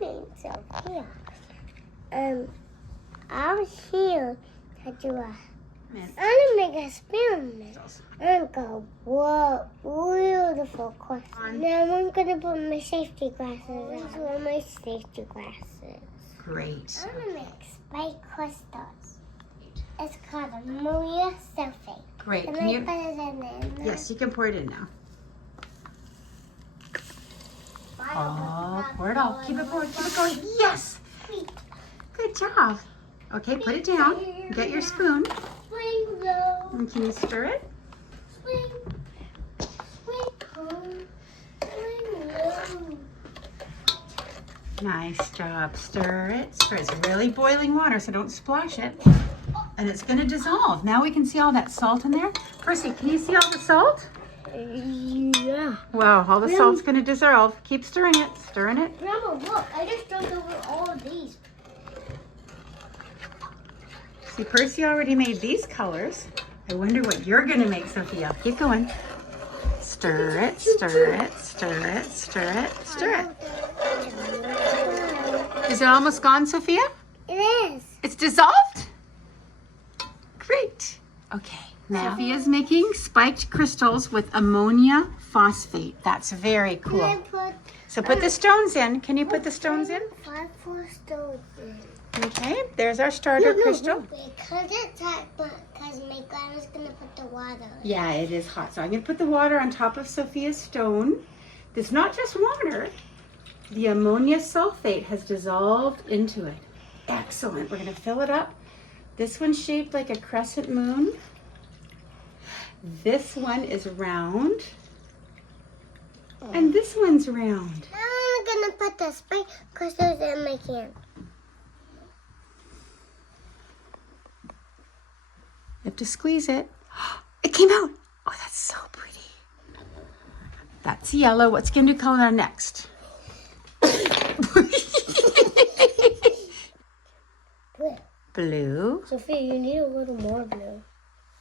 name's Sophia. I'm here to do I'm gonna make a experiment. I'm gonna go beautiful question. Now I'm gonna put my safety glasses on. These are my safety glasses. Great. I'm gonna make spike crystals. It's called ammonia sulfate. Great. Can Can I you? put it in there? Yes, you can pour it in now. Oh, pour it all. Keep it pouring. Keep it going. Yes. Good job. Okay, put it down. Get your spoon. Swing low, And can you stir it? swing, swing home, swing low. Nice job. Stir it. Stir it. It's really boiling water, so don't splash it. And it's going to dissolve. Now we can see all that salt in there. Percy, can you see all the salt? Yeah. Wow, all the salt's going to dissolve. Keep stirring it. Stirring it. Grandma, look, I just jumped over all of these. See, Percy already made these colors. I wonder what you're going to make, Sophia. Keep going. Stir it, stir it, stir it, stir it, stir it. Is it almost gone, Sophia? It is. It's dissolved? Great. Okay, now Sophia's making spiked crystals with ammonia phosphate. That's very cool. So put the stones in. Can you put the stones in? 4 stones in. Okay, there's our starter crystal. Because it's hot, because my grandma's going to put the water in. Yeah, it is hot. So I'm going to put the water on top of Sophia's stone. It's not just water. The ammonia sulfate has dissolved into it. Excellent. We're going to fill it up. This one's shaped like a crescent moon. This one is round. And this one's round. Now I'm going to put the spike crystals in my can. You have to squeeze it. It came out. Oh, that's so pretty. That's yellow. What's going to color next? Blue. Blue. Sophia, you need a little more blue.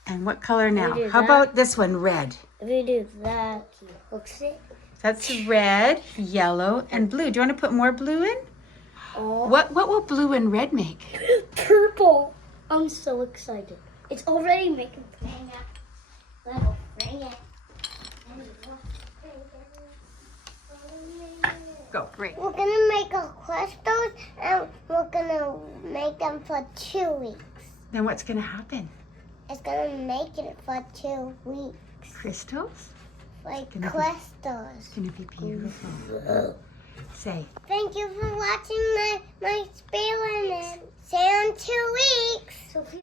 And what color now? do How that. about this one, red? If you do that, looks it. That's red, yellow, and blue. Do you want to put more blue in? Oh. What will blue and red make? Purple. I'm so excited. It's already making little bring it. Go. Great. We're gonna make our crystals and we're gonna make them for 2 weeks. Then what's going to happen? It's gonna make it for 2 weeks. Crystals? Like Gonna be- crystals. It's going to be beautiful. Say. Thank you for watching my